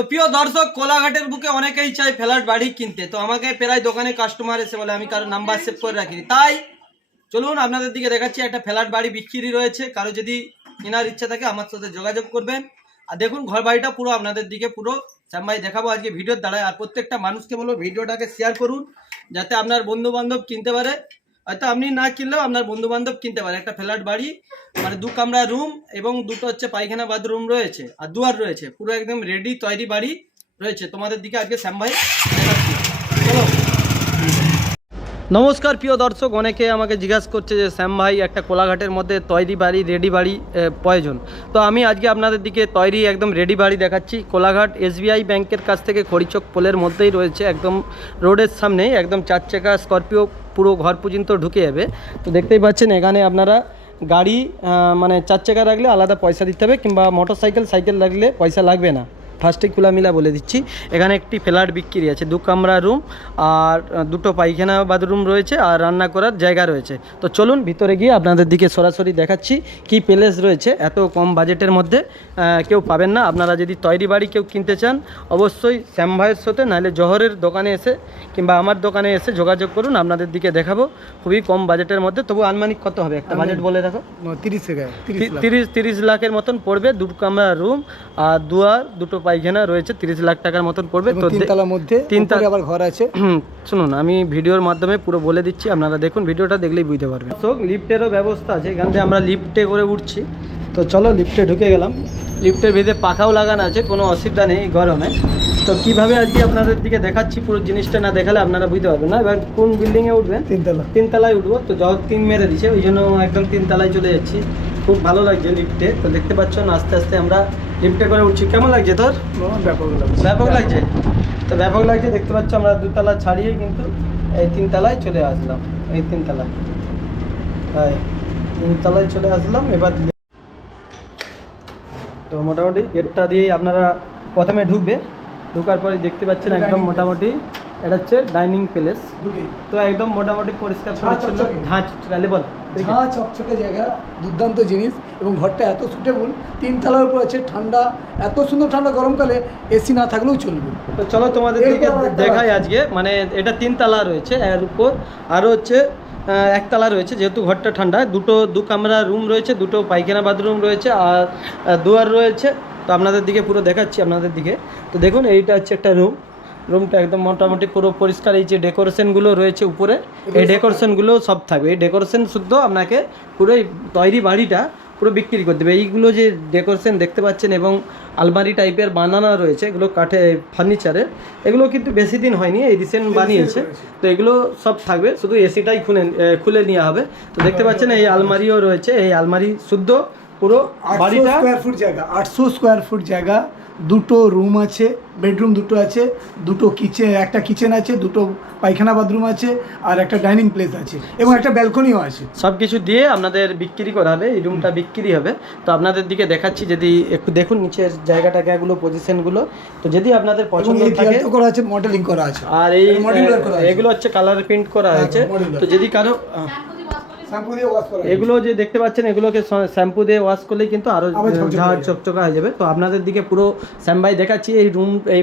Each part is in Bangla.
তো প্রিয় দর্শক, কোলাঘাটের বুকে অনেকেই চাই ফ্ল্যাট বাড়ি কিনতে। তো আমাকে প্রায় দোকানে কাস্টমার এসে বলে আমি কারো নাম্বার সেভ করে রাখিনি। তাই চলুন আপনাদের দিকে দেখাচ্ছি, একটা ফ্ল্যাট বাড়ি বিক্রি রয়েছে। কারো যদি কেনার ইচ্ছা থাকে আমার সাথে যোগাযোগ করবেন। আর দেখুন ঘর বাড়িটা পুরো আপনাদের দিকে পুরো সামনে দেখাবো আজকে ভিডিওর দ্বারা। আর প্রত্যেকটা মানুষকে বলবো ভিডিওটাকে শেয়ার করুন, যাতে আপনার বন্ধু বান্ধব কিনতে পারে। হয়তো আপনি না কিনলেও আপনার বন্ধু বান্ধব কিনতে পারে। একটা ফ্ল্যাট বাড়ি মানে 2 কামরা রুম এবং দুটো হচ্ছে পায়খানা বাথরুম রয়েছে আর দুয়ার রয়েছে, পুরো একদম রেডি তৈরি বাড়ি রয়েছে। তোমাদের দিকে আজকে শ্যাম ভাই দেখাচ্ছি। চলো। নমস্কার প্রিয় দর্শক, অনেকে আমাকে জিজ্ঞাসা করছে যে শ্যাম ভাই একটা কোলাঘাটের মধ্যে তৈরি বাড়ি রেডি বাড়ি প্রয়োজন। তো আমি আজকে আপনাদের দিকে তৈরি একদম রেডি বাড়ি দেখাচ্ছি। কোলাঘাট SBI ব্যাংকের কাছ থেকে খড়িচক পোলের মধ্যেই রয়েছে, একদম রোডের সামনেই, একদম 4 চাকা স্করপিও পুরো ঘর পর্যন্ত ঢুকে যাবে। তো দেখতেই পাচ্ছেন এখানে আপনারা গাড়ি মানে 4 চাকা রাখলে আলাদা পয়সা দিতে হবে, কিংবা মোটরসাইকেল সাইকেল রাখলে পয়সা লাগবে না। ফার্স্টে খোলামিলা বলে দিচ্ছি, এখানে একটি ফ্ল্যাট বিক্রি আছে, 2 কামরা রুম আর দুটো পায়খানা বাথরুম রয়েছে আর রান্না করার জায়গা রয়েছে। তো চলুন ভিতরে গিয়ে আপনাদের দিকে সরাসরি দেখাচ্ছি কি প্লেস রয়েছে। এত কম বাজেটের মধ্যে কেউ পাবেন না। আপনারা যদি তৈরি বাড়ি কেউ কিনতে চান অবশ্যই শ্যাম ভাইয়ের সাথে, নাহলে জহরের দোকানে এসে কিংবা আমার দোকানে এসে যোগাযোগ করুন। আপনাদের দিকে দেখাবো খুবই কম বাজেটের মধ্যে। তবু আনুমানিক কত হবে একটা বাজেট বলে দেখো? 30 লাখের মতন পড়বে। 2 কামরা রুম আর দুয়ার দুটো পায়খানা রয়েছে, 30 লাখ টাকার মতন পড়বে। তো 3 তলার মধ্যে 3 তলা আবার ঘর আছে। শুনুন আমি ভিডিওর মাধ্যমে পুরো বলে দিচ্ছি, আপনারা দেখুন, ভিডিওটা দেখলেই বুঝতে পারবেন। তো লিফটেরও ব্যবস্থা আছে, এখান থেকে আমরা লিফটে করে উঠছি। তো চলো লিফটে ঢুকে গেলাম। লিফটের ভিতরে পাখাও লাগানো আছে, কোনো অসুবিধা নেই গরমে। তো কীভাবে আজকে আপনাদের দিকে দেখাচ্ছি, পুরো জিনিসটা না দেখালে আপনারা বুঝতে পারবেন না। এবার কোন বিল্ডিংয়ে উঠবেন? 3 তলায় উঠবো। তো যখন 3 মেরে দিছে ওই জন্য একদম 3 তলায় চলে যাচ্ছি। খুব ভালো লাগছে লিফটে। তো দেখতে পাচ্ছ আস্তে আস্তে আমরা লিফটে করে উঠছি। কেমন লাগছে তোর? ব্যাপক লাগছে। তো ব্যাপক লাগছে, দেখতে পাচ্ছ আমরা 2 তলা ছাড়িয়ে কিন্তু এই 3 তলায় চলে আসলাম। এই 3 তলায়, হ্যাঁ 3 তলায় চলে আসলাম। এবার তো মোটামুটি গেটটা দিয়েই আপনারা প্রথমে ঢুকবে। ঢোকার পরে দেখতে পাচ্ছেন একদম মোটামুটি এটা হচ্ছে ডাইনিং প্লেস। তো একদম মোটামুটি পরিষ্কার পরিচ্ছন্ন, ঝাঁচ বল চকচকে জায়গা, দুর্দান্ত জিনিস। এবং ঘরটা এত সুটেবল, 3 তলার উপর আছে, ঠান্ডা, এত সুন্দর ঠান্ডা, গরমকালে এসি না থাকলেও চলবে। তো চলো তোমাদের দিকে দেখাই আজকে। মানে এটা 3 তলা রয়েছে, এর উপর আরও হচ্ছে 1 তলা রয়েছে। যেহেতু ঘরটা ঠান্ডা, 2 কামরা রুম রয়েছে, 2 পায়খানা বাথরুম রয়েছে আর দুয়ার রয়েছে। তো আপনাদের দিকে পুরো দেখাচ্ছি আপনাদের দিকে। তো দেখুন এইটা হচ্ছে একটা রুমটা একদম মোটামুটি পুরো পরিষ্কার। এই যে ডেকোরেশনগুলো রয়েছে উপরে, এই ডেকোরেশনগুলো সব থাকবে। এই ডেকোরেশন শুদ্ধ আপনাকে পুরো তৈরি বাড়িটা পুরো বিক্রি করে দেবে। এইগুলো যে ডেকোরেশন দেখতে পাচ্ছেন এবং আলমারি টাইপের বানানো রয়েছে, এগুলো কাঠে ফার্নিচারের, এগুলো কিন্তু বেশি দিন হয়নি, এই রিসেন্ট বানিয়েছে। তো এগুলো সব থাকবে, শুধু এসিটাই খুলে নেওয়া হবে। তো দেখতে পাচ্ছেন এই আলমারিও রয়েছে। এই আলমারি শুদ্ধ পুরো বাড়িটা 800 স্কোয়ার ফুট জায়গা, 800 স্কোয়ার ফুট জায়গা, 2টো রুম আছে, বেডরুম 2টো আছে, 2টো কিচেন, একটা কিচেন আছে, 2টো পায়খানা বাথরুম আছে আর একটা ডাইনিং প্লেস আছে এবং একটা ব্যালকনিও আছে। সব কিছু দিয়ে আপনাদের বিক্রি করা হবে। এই রুমটা বিক্রি হবে। তো আপনাদের দিকে দেখাচ্ছি, যদি একটু দেখুন নিচের জায়গাটাকে, এগুলো পজিশনগুলো। তো যদি আপনাদের পছন্দ থাকে করা আছে, মডেলিং করা আছে আর এই এগুলো হচ্ছে কালার প্রিন্ট করা হয়েছে। তো যদি কারো এগুলো যে দেখতে পাচ্ছেন, এগুলোকে শ্যাম্পু দিয়ে ওয়াশ করলে কিন্তু আরো ঝাড় চকচকা হয়ে যাবে। তো আপনাদের দিকে পুরো শ্যাম ভাই দেখাচ্ছি। এই রুম, এই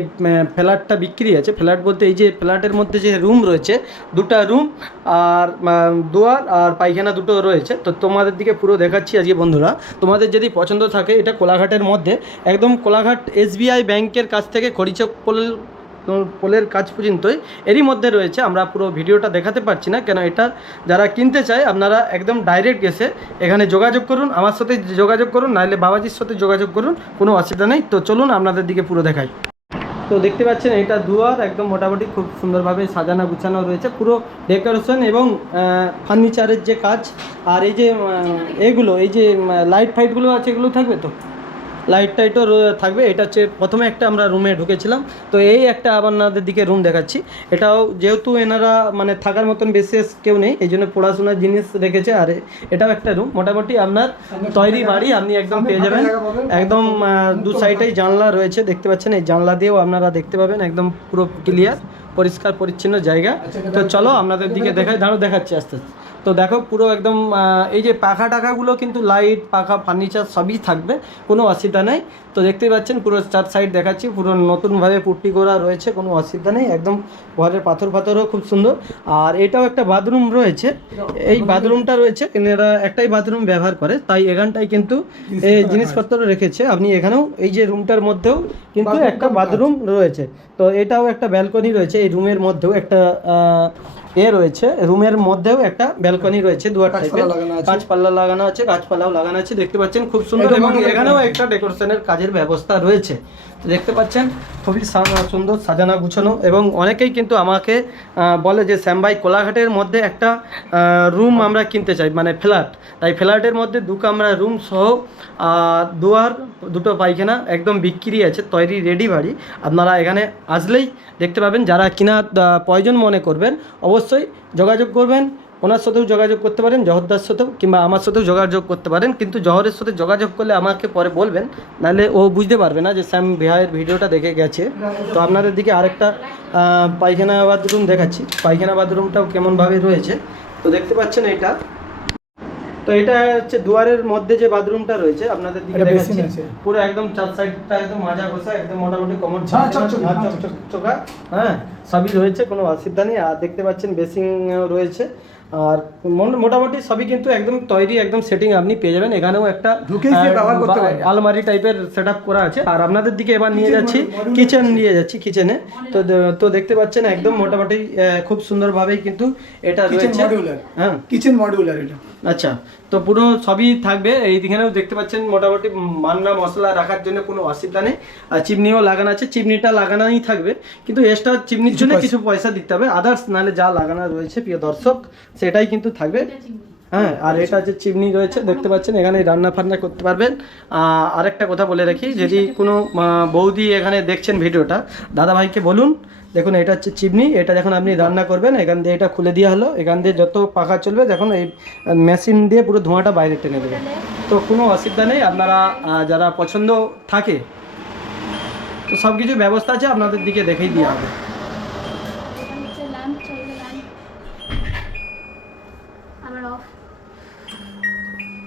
ফ্ল্যাটটা বিক্রি আছে। ফ্ল্যাট বলতে এই যে ফ্ল্যাটের মধ্যে যে রুম রয়েছে, 2টা রুম আর দুয়ার আর পায়খানা 2টো রয়েছে। তো তোমাদের দিকে পুরো দেখাচ্ছি আজকে বন্ধুরা। তোমাদের যদি পছন্দ থাকে, এটা কোলাঘাটের মধ্যে, একদম কোলাঘাট SBI ব্যাংকের কাছ থেকে খড়িচক পোলের কাজ পর্যন্তই এরই মধ্যে রয়েছে। আমরা পুরো ভিডিওটা দেখাতে পারছি না, কেন এটা যারা কিনতে চায় আপনারা একদম ডাইরেক্ট এসে এখানে যোগাযোগ করুন, আমার সাথে যোগাযোগ করুন, নাহলে বাবাজির সাথে যোগাযোগ করুন, কোনো অসুবিধা নেই। তো চলুন আপনাদের দিকে পুরো দেখাই। তো দেখতে পাচ্ছেন এটা দুয়ার, একদম মোটামুটি খুব সুন্দরভাবে সাজানো গুছানো রয়েছে, পুরো ডেকোরেশন এবং ফার্নিচারের যে কাজ। আর এই যে এগুলো, এই যে লাইট ফাইটগুলো আছে, এগুলো থাকবে, তো লাইট টাইটও থাকবে। এটা হচ্ছে প্রথমে একটা আমরা রুমে ঢুকেছিলাম। তো এই একটা আপনাদের দিকে রুম দেখাচ্ছি। এটাও যেহেতু এনারা মানে থাকার মতন বিশেষ কেউ নেই, এই জন্য পড়াশোনার জিনিস রেখেছে। আর এটাও একটা রুম। মোটামুটি আপনার তৈরি বাড়ি আপনি একদম পেয়ে যাবেন। একদম 2 সাইডেই জানলা রয়েছে, দেখতে পাচ্ছেন। এই জানলা দিয়েও আপনারা দেখতে পাবেন, একদম পুরো ক্লিয়ার পরিষ্কার পরিচ্ছন্ন জায়গা। তো চলো আপনাদের দিকে দেখাই, দাঁড়ো দেখাচ্ছি আস্তে আস্তে। তো দেখো পুরো একদম এই যে পাখা টাকাগুলো কিন্তু লাইট পাখা ফার্নিচার সবই থাকবে, কোনো অসুবিধা নেই। তো দেখতেই পাচ্ছেন পুরো 4 সাইড দেখাচ্ছি, পুরো নতুনভাবে পুট্টি করা রয়েছে, কোনো অসুবিধা নেই। একদম ঘরের পাথরও খুব সুন্দর। আর এটাও একটা বাথরুম রয়েছে, এই বাথরুমটা রয়েছে এনারা একটাই বাথরুম ব্যবহার করে, তাই এখানটায় কিন্তু এই জিনিসপত্র রেখেছে। আপনি এখানেও এই যে রুমটার মধ্যেও কিন্তু একটা বাথরুম রয়েছে। তো এটাও একটা ব্যালকনি রয়েছে, এই রুমের মধ্যেও একটা রয়েছে, রুমের মধ্যেও একটা ব্যালকনি রয়েছে, দুয়ার টাইপের গাছপালা লাগানো আছে, গাছপালাও লাগানো আছে, দেখতে পাচ্ছেন খুব সুন্দর। এবং এখানেও একটা ডেকোরেশনের কাজের ব্যবস্থা রয়েছে। তো দেখতে পাচ্ছেন খুবই সুন্দর সাজানো গুছানো। এবং অনেকেই কিন্তু আমাকে বলে যে শ্যাম ভাই কোলাঘাটের মধ্যে একটা রুম আমরা কিনতে চাই, মানে ফ্ল্যাট। তাই ফ্ল্যাটের মধ্যে 2 কামরা রুম সহ দুয়ার 2টো পায়খানা একদম বিক্রি আছে, তৈরি রেডি বাড়ি। আপনারা এখানে আসলেই দেখতে পাবেন। যারা কিনা প্রয়োজন মনে করবেন অবশ্যই যোগাযোগ করবেন, ওনার সাথেও যোগাযোগ করতে পারেন, জহরদার সাথেও, কিংবা আমার সাথেও যোগাযোগ করতে পারেন। কিন্তু জহরের সাথে যোগাযোগ করলে আমাকে পরে বলবেন, নাহলে ও বুঝতে পারবে না যে শ্যাম ভাইয়ের ভিডিওটা দেখে গেছে। তো আপনাদের দিকে আরেকটা পায়খানা বাথরুম দেখাচ্ছি, পায়খানা বাথরুমটাও কেমনভাবে রয়েছে। তো দেখতে পাচ্ছেন এটা, তো এটা হচ্ছে দুয়ারের মধ্যে যে বাথরুমটা রয়েছে আপনাদের দিকে দেখাচ্ছি, পুরো একদম 4 সাইডটা একদম মাজা ঘষা, একদম মোটামুটি কমন চকচকা, হ্যাঁ সবই রয়েছে, কোনো অসুবিধা নেই। আর দেখতে পাচ্ছেন বেসিং রয়েছে। আর মোটামুটি সবই কিন্তু একদম তৈরি, একদম সেটিং আপনি পেয়ে যাবেন। এখানেও একটা আলমারি টাইপের সেট আপ করা আছে। আর আপনাদের দিকে এবার নিয়ে যাচ্ছি কিচেনে। তো দেখতে পাচ্ছেন একদম মোটামুটি খুব সুন্দরভাবেই কিন্তু এটা রয়েছে, হ্যাঁ কিচেন মডিউলার এটা। আচ্ছা, তো পুরো সবই থাকবে। এইখানেও দেখতে পাচ্ছেন মোটামুটি মান্না মশলা রাখার জন্য কোনো অসুবিধা নেই। আর চিমনিও লাগানো আছে, চিমনিটা লাগানোই থাকবে, কিন্তু এক্সট্রা চিমনির জন্য কিছু পয়সা দিতে হবে। আদার্স নাহলে যা লাগানো রয়েছে প্রিয় দর্শক সেটাই কিন্তু থাকবে। হ্যাঁ, আর এটা যে চিমনি রয়েছে দেখতে পাচ্ছেন, এখানে রান্না ফান্না করতে পারবেন। আরেকটা কথা বলে রাখি, যদি কোনো বৌদি এখানে দেখছেন ভিডিওটা, দাদাভাইকে বলুন, দেখুন এটা হচ্ছে চিমনি, এটা যখন আপনি রান্না করবেন এখান দিয়ে এটা খুলে দেওয়া হলো, এখান দিয়ে যত পাখা চলবে দেখুন এই মেশিন দিয়ে পুরো ধোঁয়াটা বাইরে টেনে দেবে। তো কোনো অসুবিধা নেই। আপনারা যারা পছন্দ থাকে, তো সব কিছু ব্যবস্থা আছে, আপনাদের দিকে দেখেই দেওয়া হবে।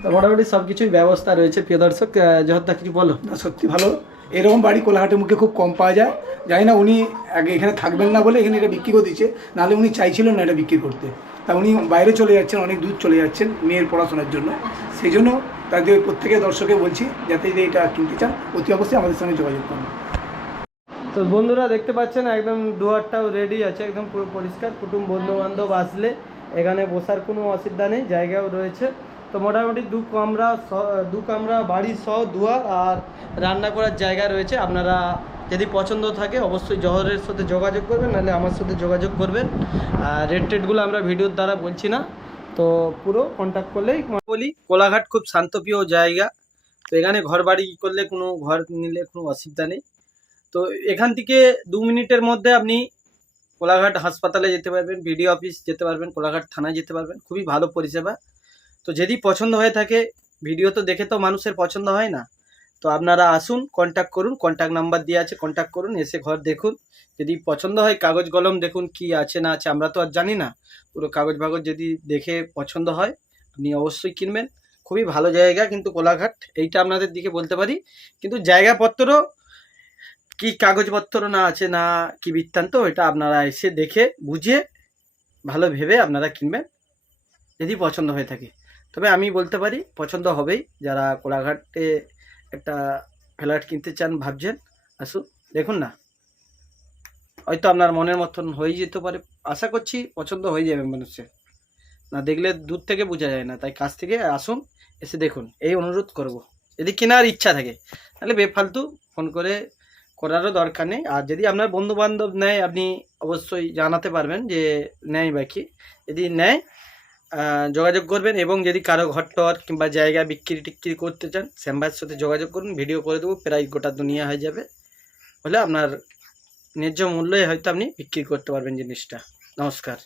তো মোটামুটি সব কিছুই ব্যবস্থা রয়েছে প্রিয় দর্শক। জহরদা কিছু বলো। না সত্যি ভালো, এরকম বাড়ি কোলাঘাটের মুখে খুব কম পাওয়া যায়। জানি না উনি আগে এখানে থাকবেন না বলে এখানে এটা বিক্রি করে দিচ্ছে, নাহলে উনি চাইছিলেন না এটা বিক্রি করতে। তা উনি বাইরে চলে যাচ্ছেন, অনেক দূর চলে যাচ্ছেন মেয়ের পড়াশোনার জন্য। সেই জন্য তাদের প্রত্যেকের দর্শকে বলছি, যাতে যদি এটা কিনতে চান অতি অবশ্যই আমাদের সঙ্গে যোগাযোগ করুন। তো বন্ধুরা দেখতে পাচ্ছেন একদম দুয়ারটাও রেডি আছে, একদম পুরো পরিষ্কার। কুটুম বন্ধু বান্ধব আসলে এখানে বসার কোনো অসুবিধা নেই, জায়গাও রয়েছে। তো মোটামুটি 2 কামরা বাড়ি সহ দুয়ার আর রান্না করার জায়গা রয়েছে। আপনারা যদি পছন্দ থাকে অবশ্যই জহরের সাথে যোগাযোগ করবেন, নাহলে আমার সাথে যোগাযোগ করবেন। রেটগুলো আমরা ভিডিওর দ্বারা বলছি না, তো পুরো কন্ট্যাক্ট করলেই বলি। কোলাঘাট খুব শান্তপ্রিয় জায়গা। তো এখানে ঘর বাড়ি করলে ঘর নিলে কোনো অসুবিধা নেই। তো এখান থেকে 2 মিনিটের মধ্যে আপনি কোলাঘাট হাসপাতালে যেতে পারবেন, বিডিও অফিস যেতে পারবেন, কোলাঘাট থানায় যেতে পারবেন। খুবই ভালো পরিষেবা। তো যদি পছন্দ হয়ে থাকে, ভিডিও তো দেখে তো মানুষের পছন্দ হয় না, তো আপনারা আসুন, কন্ট্যাক্ট করুন, কন্ট্যাক্ট নাম্বার দেওয়া আছে, কন্ট্যাক্ট করুন, এসে ঘর দেখুন। যদি পছন্দ হয় কাগজ কলম দেখুন কি আছে না আছে, আমরা তো আর জানি না। পুরো কাগজ বাগজ যদি দেখে পছন্দ হয় আপনি অবশ্যই কিনবেন। খুবই ভালো জায়গা কিন্তু কোলাঘাট, এইটা আপনাদের দিকে বলতে পারি। কিন্তু জায়গাপত্র কি কাগজপত্র না আছে না কি বৃত্তান্ত, এটা আপনারা এসে দেখে বুঝে ভালো ভেবে আপনারা কিনবেন, যদি পছন্দ হয়ে থাকে। তবে আমি বলতে পারি পছন্দ হবেই। যারা কোলাঘাটে একটা ফ্ল্যাট কিনতে চান ভাবছেন, আসুন দেখুন না, হয়তো আপনার মনের মতন হয়ে যেতে পারে। আশা করছি পছন্দ হয়ে যাবে মানুষের, না দেখলে দূর থেকে বোঝা যায় না। তাই কাছ থেকে আসুন, এসে দেখুন, এই অনুরোধ করব। যদি কেনার ইচ্ছা থাকে তাহলে বেফালতু ফোন করারও দরকার নেই। আর যদি আপনার বন্ধু বান্ধব নেয়, আপনি অবশ্যই জানাতে পারবেন যে নেয় বা কি। যদি নেয় যোগাযোগ করবেন। এবং যদি কারো ঘর টর কিংবা জায়গা বিক্রি করতে চান, শ্যাম ভাইয়ের সাথে যোগাযোগ করুন, ভিডিও করে দেবো, প্রায় গোটা দুনিয়া হয়ে যাবে। হলে আপনার ন্যায্য মূল্যে হয়তো আপনি বিক্রি করতে পারবেন জিনিসটা। নমস্কার।